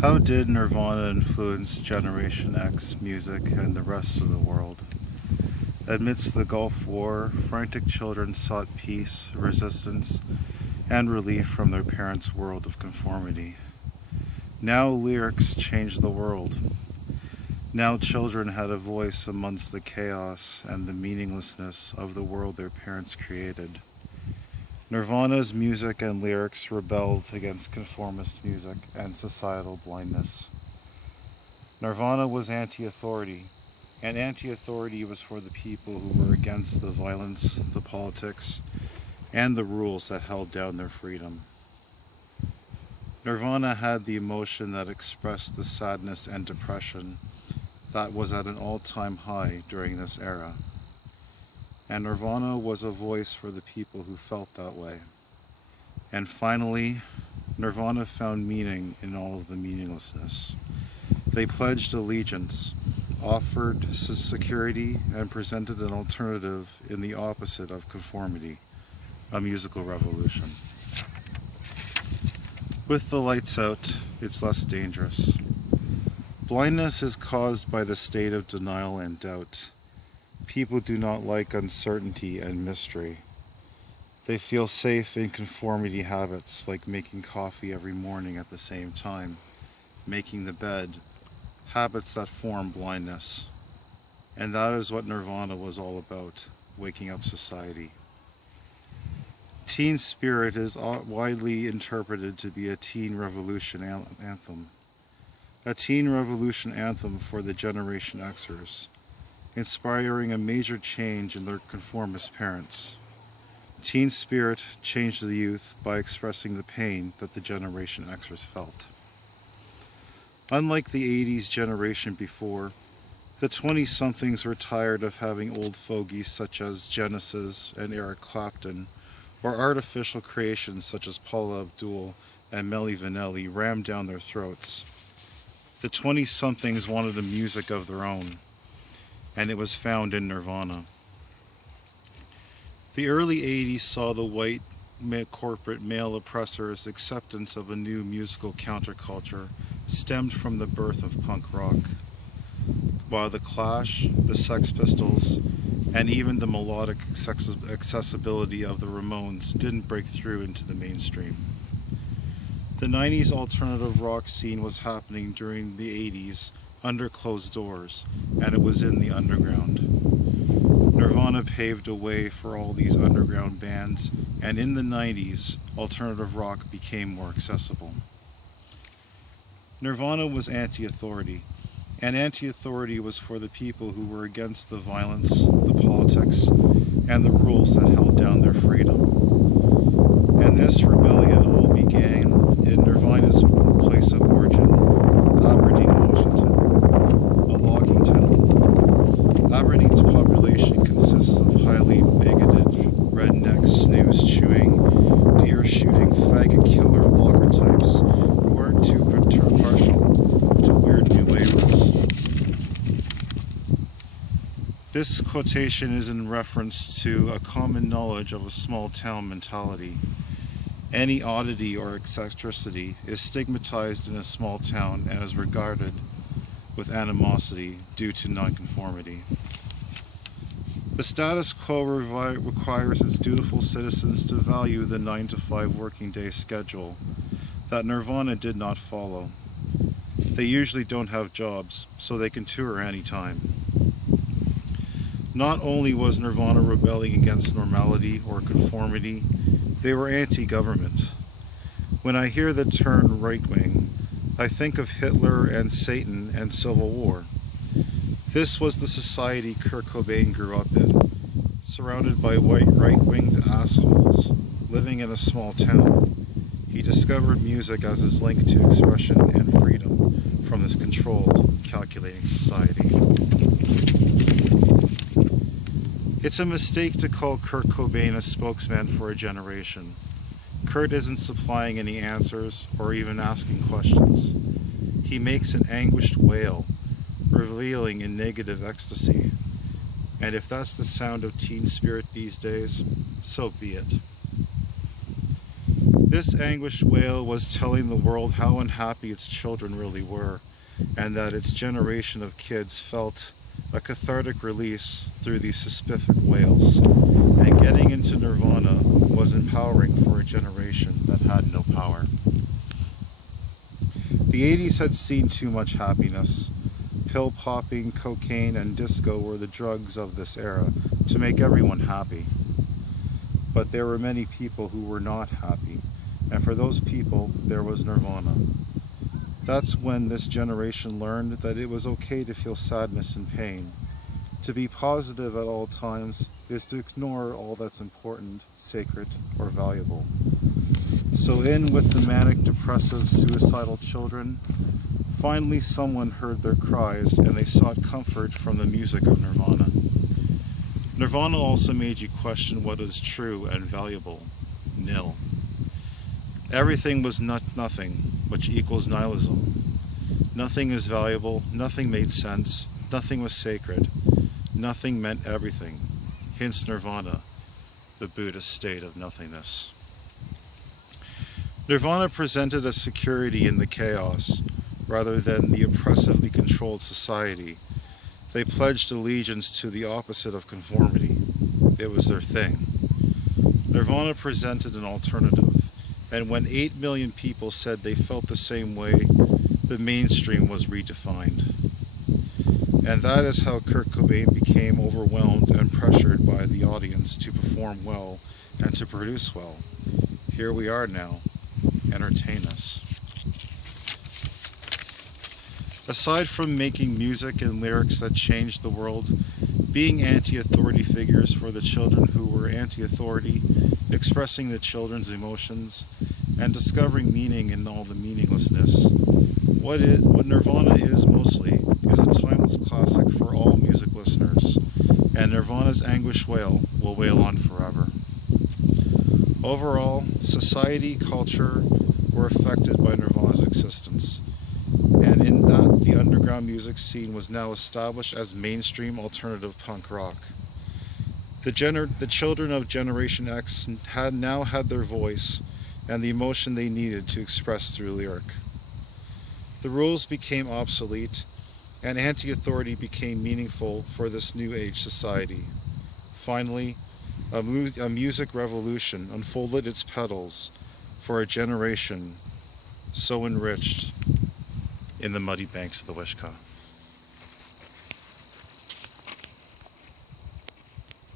How did Nirvana influence Generation X music and the rest of the world? Amidst the Gulf War, frantic children sought peace, resistance, and relief from their parents' world of conformity. Now lyrics changed the world. Now children had a voice amongst the chaos and the meaninglessness of the world their parents created. Nirvana's music and lyrics rebelled against conformist music and societal blindness. Nirvana was anti-authority, and anti-authority was for the people who were against the violence, the politics, and the rules that held down their freedom. Nirvana had the emotion that expressed the sadness and depression that was at an all-time high during this era. And Nirvana was a voice for the people who felt that way. And finally, Nirvana found meaning in all of the meaninglessness. They pledged allegiance, offered security, and presented an alternative in the opposite of conformity, a musical revolution. With the lights out, it's less dangerous. Blindness is caused by the state of denial and doubt. People do not like uncertainty and mystery. They feel safe in conformity habits like making coffee every morning at the same time, making the bed, habits that form blindness. And that is what Nirvana was all about, waking up society. Teen Spirit is widely interpreted to be a teen revolution anthem. A teen revolution anthem for the Generation Xers, inspiring a major change in their conformist parents. Teen Spirit changed the youth by expressing the pain that the Generation Xers felt. Unlike the 80s generation before, the 20-somethings were tired of having old fogies such as Genesis and Eric Clapton, or artificial creations such as Paula Abdul and Melly Vanilli rammed down their throats. The 20-somethings wanted a music of their own, and it was found in Nirvana. The early 80s saw the white corporate male oppressors' acceptance of a new musical counterculture stemmed from the birth of punk rock, while the Clash, the Sex Pistols, and even the melodic accessibility of the Ramones didn't break through into the mainstream. The 90s alternative rock scene was happening during the 80s under closed doors, and it was in the underground. Nirvana paved a way for all these underground bands, and in the 90s, alternative rock became more accessible. Nirvana was anti-authority, and anti-authority was for the people who were against the violence, the politics, and the rules that held down their freedom. And this rebellion all began in Nirvana's place of origin, Aberdeen, Washington, a logging town. Aberdeen's population consists of highly bigoted, redneck, snooze-chewing, deer-shooting, faggot-killer logger types who aren't too partial to weird new labels. This quotation is in reference to a common knowledge of a small-town mentality. Any oddity or eccentricity is stigmatized in a small town and is regarded with animosity due to nonconformity. The status quo requires its dutiful citizens to value the 9-to-5 working day schedule that Nirvana did not follow. They usually don't have jobs, so they can tour anytime. Not only was Nirvana rebelling against normality or conformity, they were anti-government. When I hear the term right-wing, I think of Hitler and Satan and Civil War. This was the society Kurt Cobain grew up in, surrounded by white right-winged assholes, living in a small town. He discovered music as his link to expression and freedom from this controlled, calculating society. It's a mistake to call Kurt Cobain a spokesman for a generation. Kurt isn't supplying any answers or even asking questions. He makes an anguished wail, revealing in negative ecstasy. And if that's the sound of teen spirit these days, so be it. This anguished wail was telling the world how unhappy its children really were, and that its generation of kids felt a cathartic release through these specific wails. And getting into Nirvana was empowering for a generation that had no power. The 80s had seen too much happiness. Pill popping, cocaine, and disco were the drugs of this era to make everyone happy. But there were many people who were not happy, and for those people, there was Nirvana. That's when this generation learned that it was okay to feel sadness and pain. To be positive at all times is to ignore all that's important, sacred, or valuable. So in with the manic, depressive, suicidal children, finally someone heard their cries and they sought comfort from the music of Nirvana. Nirvana also made you question what is true and valuable. Nil. Everything was nothing, which equals nihilism. Nothing is valuable, nothing made sense, nothing was sacred, nothing meant everything. Hence Nirvana, the Buddhist state of nothingness. Nirvana presented a security in the chaos, rather than the oppressively controlled society. They pledged allegiance to the opposite of conformity. It was their thing. Nirvana presented an alternative, and when 8 million people said they felt the same way, the mainstream was redefined. And that is how Kurt Cobain became overwhelmed and pressured by the audience to perform well and to produce well. Here we are now. Entertain us. Aside from making music and lyrics that changed the world, being anti-authority figures for the children who were anti-authority, expressing the children's emotions, and discovering meaning in all the meaninglessness. What Nirvana is mostly is a timeless classic for all music listeners, and Nirvana's anguish wail will wail on forever. Overall, society, culture were affected by Nirvana's existence, and in that the underground music scene was now established as mainstream alternative punk rock. The children of Generation X had now had their voice and the emotion they needed to express through lyric. The rules became obsolete, and anti-authority became meaningful for this new age society. Finally, a music revolution unfolded its petals for a generation so enriched in the muddy banks of the Wishkah.